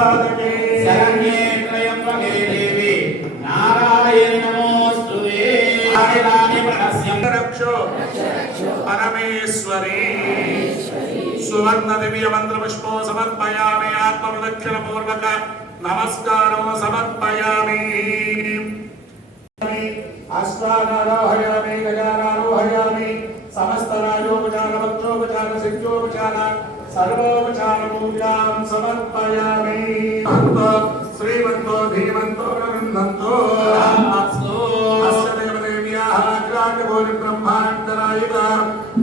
साधके शरण्ये त्र्यंबके देवी नारायणि नमोस्तुते आदिलानि प्रणस्यं रक्षो परमेश्वरी सुवर्ण दिव्य मंत्र पुष्पो समर्पयामि आत्मप्रदक्षिण पूर्वक नमस्कारो समर्पयामि अश्वानारोहयामि गजानारोहयामि समस्त राजोपचार मंत्रोपचार सिद्धोपचार सर्वोपचार पूजां समर्पयामि श्रीमन्तो धीमन्तो रविन्दन्तो अस्य देवदेव्याः अग्राण्यभूरि ब्रह्माण्डनायिका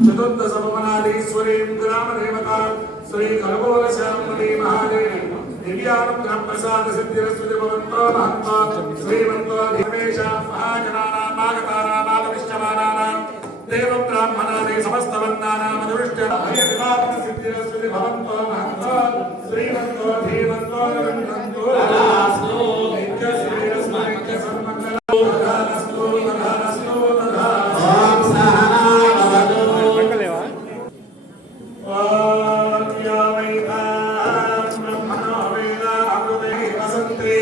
चतुर्दशभुवनाधीश्वरीं ग्रामदेवता श्री कलबोलश्यामली महादेवी दिव्यानुग्रह प्रसाद सिद्धिरस्तु भवन्तो महन्तो श्रीमन्तो धीमेशां महाजनानां नागतानां नागविष्टवानानां देव ब्राह्मणादि समस्त वर्णानां मधुष्ट हरिर्वाप्त सिद्धिरस्तु भवन्तो महन्तो श्रीमन्तो धीमन्तो रविन्दन्तो तथास्तु नित्य श्रीरस्तु नित्य सर्वमङ्गलं तथास्तु तथास्तु तथास्तु ओम सहना भवतु ओम या वैदा ब्रह्मणो वेदा अमृते वसन्ते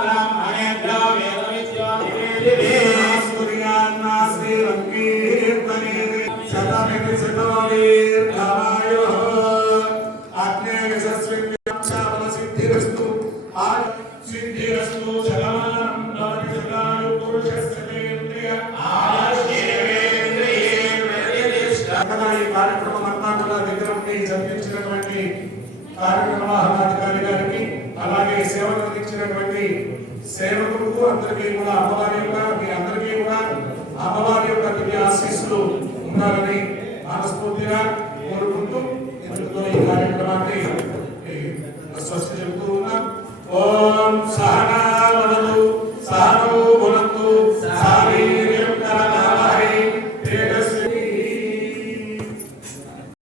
ब्राह्मणेभ्यो वेदविद्यो दिवे शतमिति शतवीर्घमायुः सिद्धिरस्तु शतमानं भवति शतायु पुरुषस्य तेन्द्रिय आयुष्येवेन्द्रिये प्रतिष्ठा ఈ కార్యక్రమం అంతా కూడా దగ్గర ఉండి జరిపించినటువంటి కార్యక్రమాధికారి గారికి అలాగే సేవలు అందించినటువంటి సేవకులకు అందరికీ కూడా అమ్మవారి యొక్క మీ అందరికీ కూడా అమ్మవారి యొక్క దివ్య ఆశీస్సులు ఉండాలని మనస్ఫూర్తిగా కోరుకుంటూ ఇందులో ఈ కార్యక్రమాన్ని స్వస్తి చెబుతూ